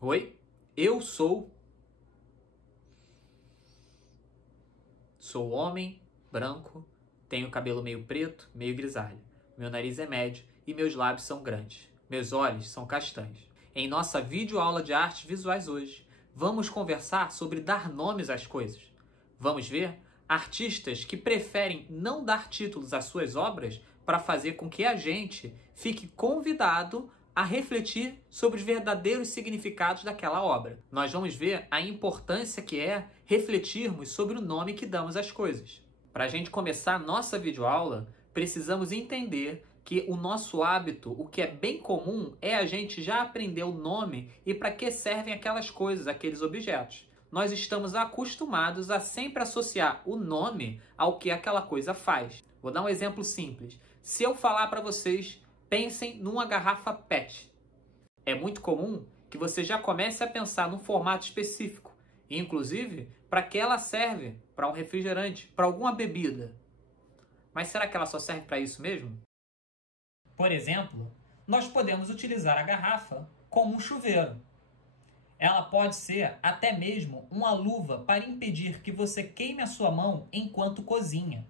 Oi, eu sou homem, branco, tenho cabelo meio preto, meio grisalho. Meu nariz é médio e meus lábios são grandes. Meus olhos são castanhos. Em nossa videoaula de artes visuais hoje, vamos conversar sobre dar nomes às coisas. Vamos ver artistas que preferem não dar títulos às suas obras para fazer com que a gente fique convidado a refletir sobre os verdadeiros significados daquela obra. Nós vamos ver a importância que é refletirmos sobre o nome que damos às coisas. Para a gente começar a nossa videoaula, precisamos entender que o nosso hábito, o que é bem comum, é a gente já aprender o nome e para que servem aquelas coisas, aqueles objetos. Nós estamos acostumados a sempre associar o nome ao que aquela coisa faz. Vou dar um exemplo simples. Se eu falar para vocês, pensem numa garrafa PET. É muito comum que você já comece a pensar num formato específico, inclusive para que ela serve para um refrigerante, para alguma bebida. Mas será que ela só serve para isso mesmo? Por exemplo, nós podemos utilizar a garrafa como um chuveiro. Ela pode ser até mesmo uma luva para impedir que você queime a sua mão enquanto cozinha.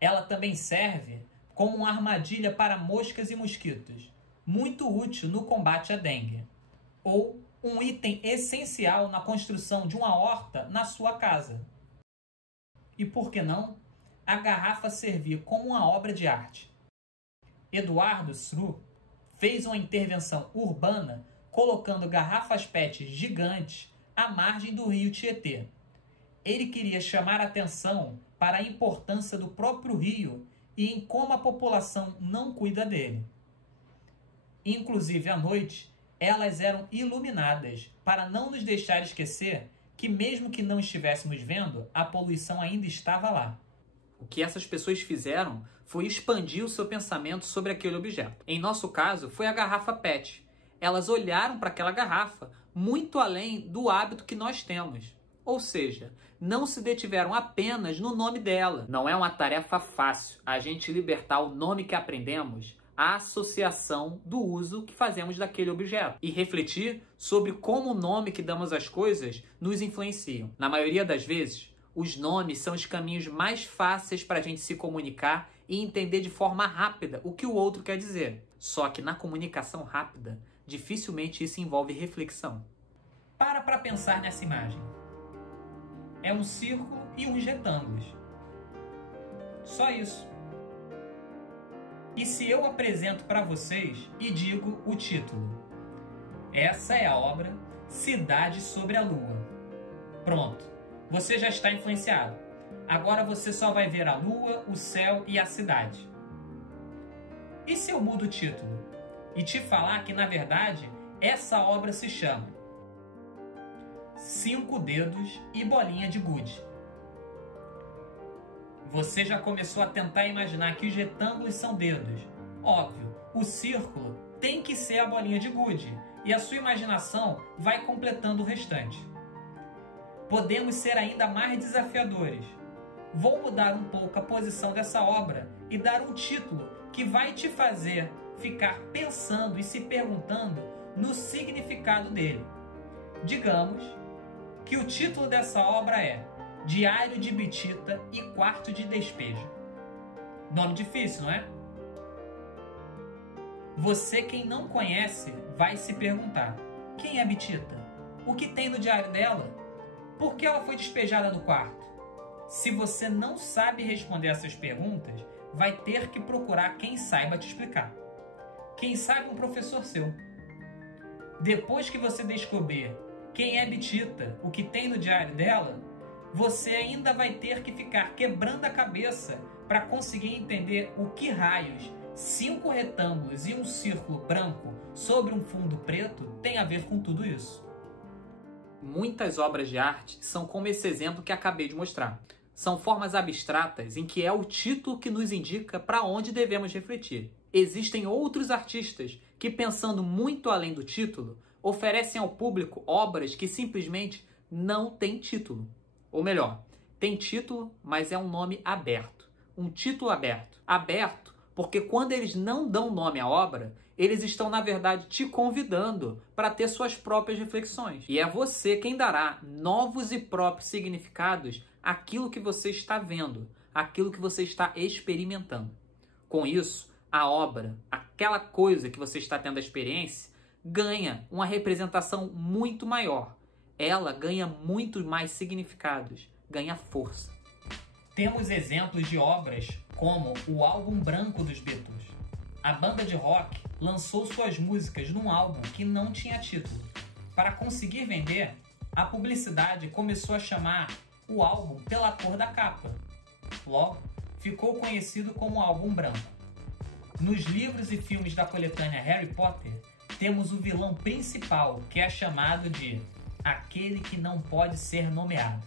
Ela também serve como uma armadilha para moscas e mosquitos, muito útil no combate à dengue. Ou um item essencial na construção de uma horta na sua casa. E por que não a garrafa servir como uma obra de arte? Eduardo Sru fez uma intervenção urbana colocando garrafas PET gigantes à margem do rio Tietê. Ele queria chamar a atenção para a importância do próprio rio e em como a população não cuida dele. Inclusive à noite, elas eram iluminadas para não nos deixar esquecer que mesmo que não estivéssemos vendo, a poluição ainda estava lá. O que essas pessoas fizeram foi expandir o seu pensamento sobre aquele objeto. Em nosso caso, foi a garrafa PET. Elas olharam para aquela garrafa muito além do hábito que nós temos. Ou seja, não se detiveram apenas no nome dela. Não é uma tarefa fácil a gente libertar o nome que aprendemos à associação do uso que fazemos daquele objeto e refletir sobre como o nome que damos às coisas nos influenciam. Na maioria das vezes, os nomes são os caminhos mais fáceis para a gente se comunicar e entender de forma rápida o que o outro quer dizer. Só que na comunicação rápida, dificilmente isso envolve reflexão. Para pensar nessa imagem. É um círculo e uns retângulos. Só isso. E se eu apresento para vocês e digo o título? Essa é a obra Cidade sobre a Lua. Pronto, você já está influenciado. Agora você só vai ver a lua, o céu e a cidade. E se eu mudo o título e te falar que, na verdade, essa obra se chama 5 dedos e bolinha de gude? Você já começou a tentar imaginar que os retângulos são dedos. Óbvio, o círculo tem que ser a bolinha de gude e a sua imaginação vai completando o restante. Podemos ser ainda mais desafiadores. Vou mudar um pouco a posição dessa obra e dar um título que vai te fazer ficar pensando e se perguntando no significado dele. Digamos que o título dessa obra é Diário de Bitita e Quarto de Despejo. Nome difícil, não é? Você, quem não conhece, vai se perguntar: quem é Bitita? O que tem no diário dela? Por que ela foi despejada do quarto? Se você não sabe responder essas perguntas, vai ter que procurar quem saiba te explicar. Quem sabe um professor seu. Depois que você descobrir quem é Bitita, o que tem no diário dela, você ainda vai ter que ficar quebrando a cabeça para conseguir entender o que raios 5 retângulos e um círculo branco sobre um fundo preto tem a ver com tudo isso. Muitas obras de arte são como esse exemplo que acabei de mostrar. São formas abstratas em que é o título que nos indica para onde devemos refletir. Existem outros artistas que, pensando muito além do título, oferecem ao público obras que simplesmente não têm título. Ou melhor, tem título, mas é um nome aberto. Um título aberto. Aberto Porque quando eles não dão nome à obra, eles estão, na verdade, te convidando para ter suas próprias reflexões. E é você quem dará novos e próprios significados àquilo que você está vendo, àquilo que você está experimentando. Com isso, a obra, aquela coisa que você está tendo a experiência, ganha uma representação muito maior. Ela ganha muito mais significados, ganha força. Temos exemplos de obras como o álbum branco dos Beatles. A banda de rock lançou suas músicas num álbum que não tinha título. Para conseguir vender, a publicidade começou a chamar o álbum pela cor da capa. Logo, ficou conhecido como álbum branco. Nos livros e filmes da coletânea Harry Potter, temos o vilão principal, que é chamado de aquele que não pode ser nomeado.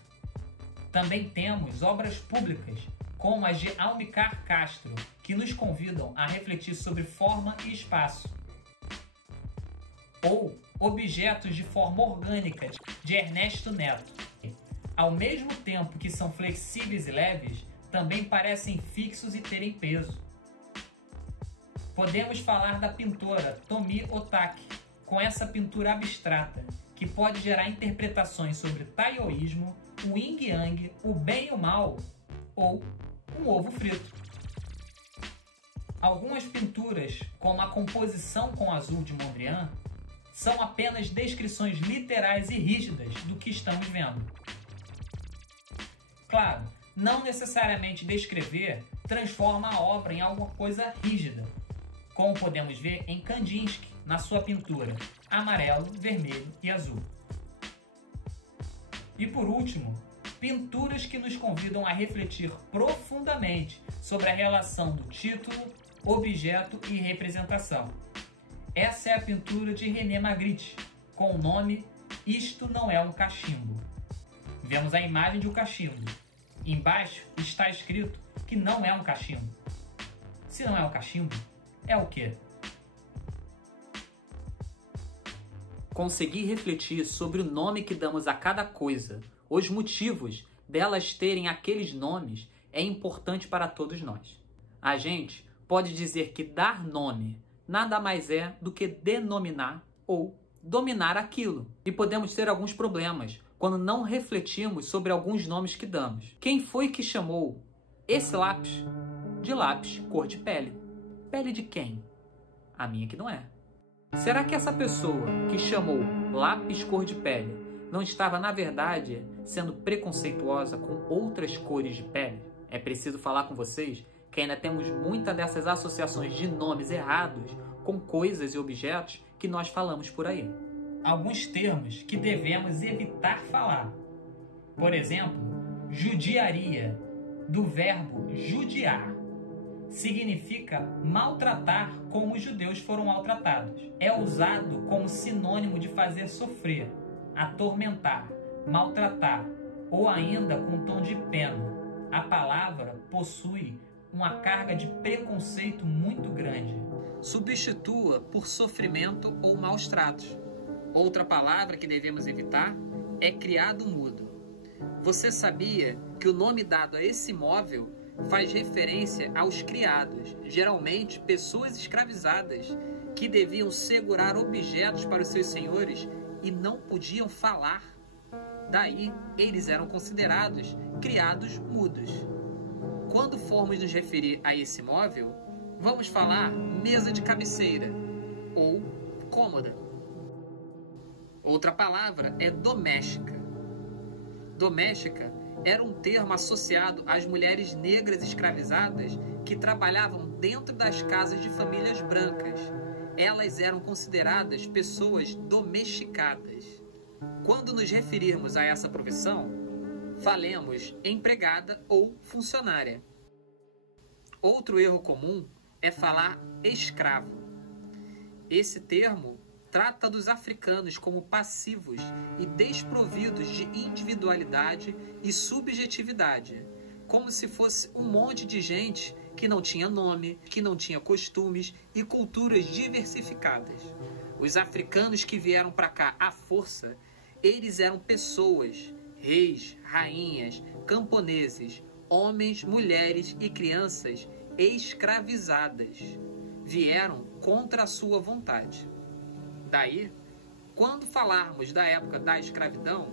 Também temos obras públicas, como as de Almir Castro, que nos convidam a refletir sobre forma e espaço. Ou Objetos de Forma Orgânica, de Ernesto Neto. Ao mesmo tempo que são flexíveis e leves, também parecem fixos e terem peso. Podemos falar da pintora Tomi Otaki, com essa pintura abstrata, que pode gerar interpretações sobre taoísmo, o yin-yang, o bem e o mal, ou um ovo frito. Algumas pinturas, como a composição com azul de Mondrian, são apenas descrições literais e rígidas do que estamos vendo. Claro, não necessariamente descrever transforma a obra em alguma coisa rígida, como podemos ver em Kandinsky, na sua pintura Amarelo, Vermelho e Azul. E por último, pinturas que nos convidam a refletir profundamente sobre a relação do título, objeto e representação. Essa é a pintura de René Magritte, com o nome Isto Não É um Cachimbo. Vemos a imagem de um cachimbo. Embaixo está escrito que não é um cachimbo. Se não é um cachimbo, é o quê? Conseguir refletir sobre o nome que damos a cada coisa, os motivos delas terem aqueles nomes, é importante para todos nós. A gente pode dizer que dar nome nada mais é do que denominar ou dominar aquilo. E podemos ter alguns problemas quando não refletimos sobre alguns nomes que damos. Quem foi que chamou esse lápis de lápis cor de pele? Pele de quem? A minha que não é. Será que essa pessoa que chamou lápis cor de pele não estava, na verdade, sendo preconceituosa com outras cores de pele? É preciso falar com vocês que ainda temos muitas dessas associações de nomes errados com coisas e objetos que nós falamos por aí. Alguns termos que devemos evitar falar. Por exemplo, judiaria, do verbo judiar. Significa maltratar como os judeus foram maltratados. É usado como sinônimo de fazer sofrer, atormentar, maltratar, ou ainda com tom de pena. A palavra possui uma carga de preconceito muito grande. Substitua por sofrimento ou maus tratos. Outra palavra que devemos evitar é criado mudo. Você sabia que o nome dado a esse móvel faz referência aos criados, geralmente pessoas escravizadas, que deviam segurar objetos para os seus senhores e não podiam falar. Daí, eles eram considerados criados mudos. Quando formos nos referir a esse móvel, vamos falar mesa de cabeceira ou cômoda. Outra palavra é doméstica. Doméstica era um termo associado às mulheres negras escravizadas que trabalhavam dentro das casas de famílias brancas. Elas eram consideradas pessoas domesticadas. Quando nos referirmos a essa profissão, falemos empregada ou funcionária. Outro erro comum é falar escravo. Esse termo trata dos africanos como passivos e desprovidos de individualidade e subjetividade, como se fosse um monte de gente que não tinha nome, que não tinha costumes e culturas diversificadas. Os africanos que vieram para cá à força, eles eram pessoas, reis, rainhas, camponeses, homens, mulheres e crianças escravizadas. Vieram contra a sua vontade. Daí, quando falarmos da época da escravidão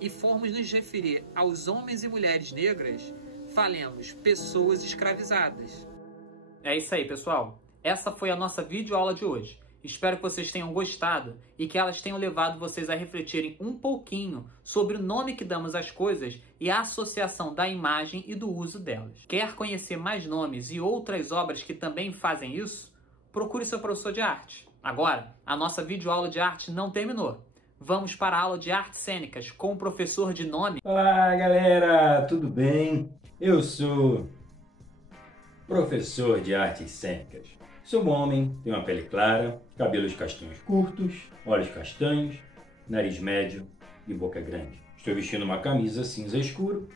e formos nos referir aos homens e mulheres negras, falemos pessoas escravizadas. É isso aí, pessoal. Essa foi a nossa videoaula de hoje. Espero que vocês tenham gostado e que elas tenham levado vocês a refletirem um pouquinho sobre o nome que damos às coisas e a associação da imagem e do uso delas. Quer conhecer mais nomes e outras obras que também fazem isso? Procure seu professor de arte. Agora, a nossa videoaula de arte não terminou. Vamos para a aula de artes cênicas com o professor de nome... Olá, galera! Tudo bem? Eu sou professor de artes cênicas. Sou um homem, tenho uma pele clara, cabelos castanhos curtos, olhos castanhos, nariz médio e boca grande. Estou vestindo uma camisa cinza escuro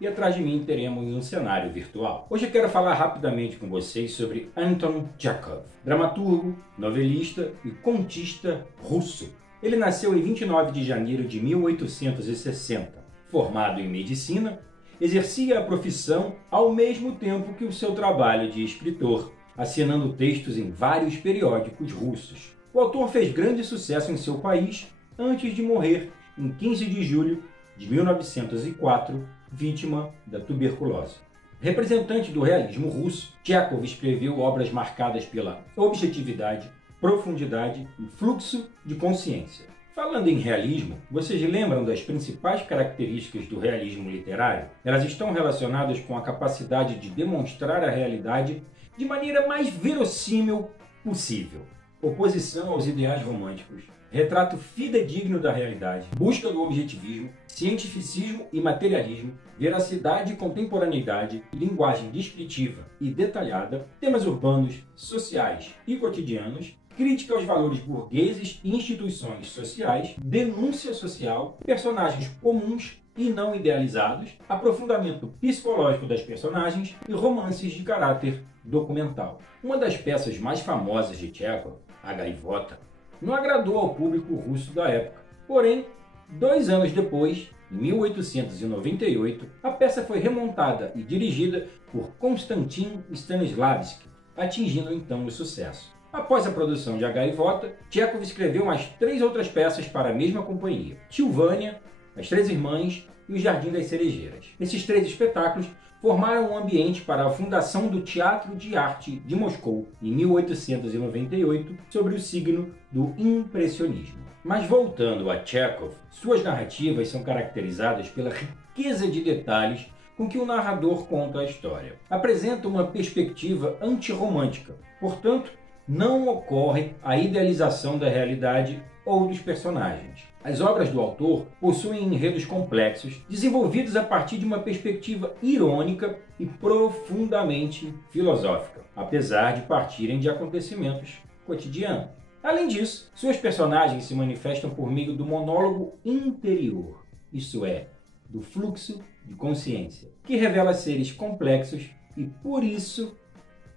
e atrás de mim teremos um cenário virtual. Hoje eu quero falar rapidamente com vocês sobre Anton Chekhov, dramaturgo, novelista e contista russo. Ele nasceu em 29 de janeiro de 1860. Formado em medicina, exercia a profissão ao mesmo tempo que o seu trabalho de escritor, assinando textos em vários periódicos russos. O autor fez grande sucesso em seu país antes de morrer em 15 de julho de 1904, vítima da tuberculose. Representante do realismo russo, Chekhov escreveu obras marcadas pela objetividade, profundidade e fluxo de consciência. Falando em realismo, vocês lembram das principais características do realismo literário? Elas estão relacionadas com a capacidade de demonstrar a realidade de maneira mais verossímil possível. Oposição aos ideais românticos, retrato fidedigno da realidade, busca do objetivismo, cientificismo e materialismo, veracidade e contemporaneidade, linguagem descritiva e detalhada, temas urbanos, sociais e cotidianos, crítica aos valores burgueses e instituições sociais, denúncia social, personagens comuns e não idealizados, aprofundamento psicológico das personagens e romances de caráter documental. Uma das peças mais famosas de Chekhov, A Gaivota, não agradou ao público russo da época. Porém, 2 anos depois, em 1898, a peça foi remontada e dirigida por Konstantin Stanislavski, atingindo então o sucesso. Após a produção de A Gaivota, Chekhov escreveu mais 3 outras peças para a mesma companhia: Tio Vânia, As Três Irmãs e O Jardim das Cerejeiras. Esses 3 espetáculos formaram um ambiente para a fundação do Teatro de Arte de Moscou, em 1898, sob o signo do impressionismo. Mas voltando a Chekhov, suas narrativas são caracterizadas pela riqueza de detalhes com que o narrador conta a história. Apresenta uma perspectiva antirromântica, portanto, não ocorre a idealização da realidade ou dos personagens. As obras do autor possuem enredos complexos, desenvolvidos a partir de uma perspectiva irônica e profundamente filosófica, apesar de partirem de acontecimentos cotidianos. Além disso, suas personagens se manifestam por meio do monólogo interior, isto é, do fluxo de consciência, que revela seres complexos e, por isso,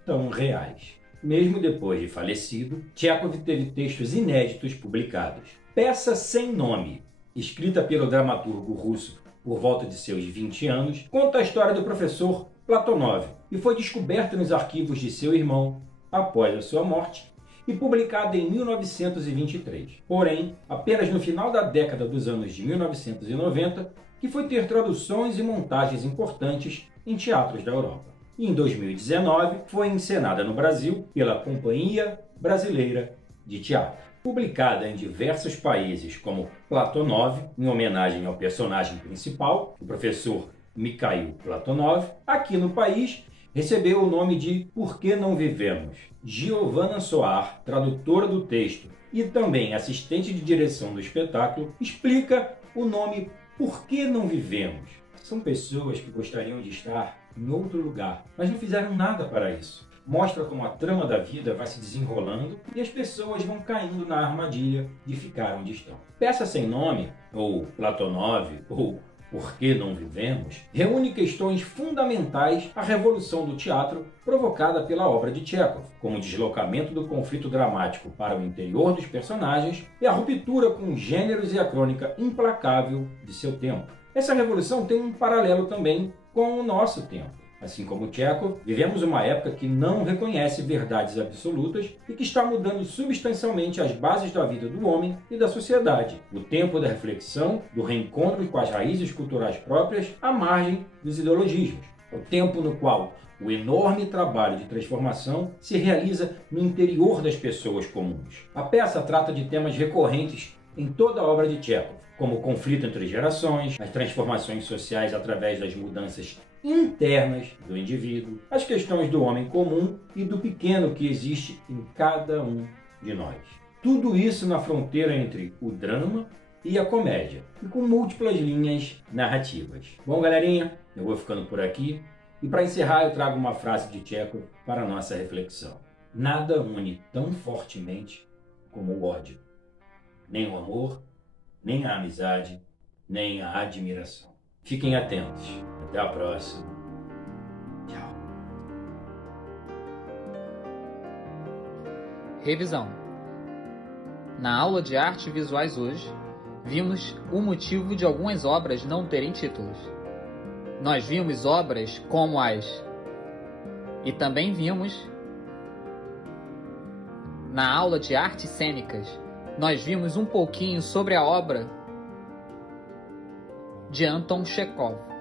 tão reais. Mesmo depois de falecido, Chekhov teve textos inéditos publicados. Peça Sem Nome, escrita pelo dramaturgo russo por volta de seus 20 anos, conta a história do professor Platonov e foi descoberta nos arquivos de seu irmão após a sua morte e publicada em 1923. Porém, apenas no final da década dos anos de 1990, que foi ter traduções e montagens importantes em teatros da Europa. E em 2019 foi encenada no Brasil pela Companhia Brasileira de Teatro. Publicada em diversos países como Platonov, em homenagem ao personagem principal, o professor Mikhail Platonov, aqui no país recebeu o nome de Por que Não Vivemos? Giovanna Soar, tradutora do texto e também assistente de direção do espetáculo, explica o nome Por que Não Vivemos? São pessoas que gostariam de estar em outro lugar, mas não fizeram nada para isso. Mostra como a trama da vida vai se desenrolando e as pessoas vão caindo na armadilha de ficar onde estão. Peça Sem Nome, ou Platonov, ou Por que Não Vivemos, reúne questões fundamentais à revolução do teatro provocada pela obra de Chekhov, como o deslocamento do conflito dramático para o interior dos personagens e a ruptura com os gêneros e a crônica implacável de seu tempo. Essa revolução tem um paralelo também com o nosso tempo. Assim como Tchekhov, vivemos uma época que não reconhece verdades absolutas e que está mudando substancialmente as bases da vida do homem e da sociedade. O tempo da reflexão, do reencontro com as raízes culturais próprias, à margem dos ideologismos. O tempo no qual o enorme trabalho de transformação se realiza no interior das pessoas comuns. A peça trata de temas recorrentes em toda a obra de Tchekhov, como o conflito entre gerações, as transformações sociais através das mudanças internas do indivíduo, as questões do homem comum e do pequeno que existe em cada um de nós. Tudo isso na fronteira entre o drama e a comédia, e com múltiplas linhas narrativas. Bom, galerinha, eu vou ficando por aqui. E para encerrar, eu trago uma frase de Tchekhov para a nossa reflexão. Nada une tão fortemente como o ódio. Nem o amor, nem a amizade, nem a admiração. Fiquem atentos. Até a próxima. Tchau. Revisão. Na aula de artes visuais hoje, vimos o motivo de algumas obras não terem títulos. Nós vimos obras como as... E também vimos, na aula de artes cênicas, nós vimos um pouquinho sobre a obra de Anton Chekhov.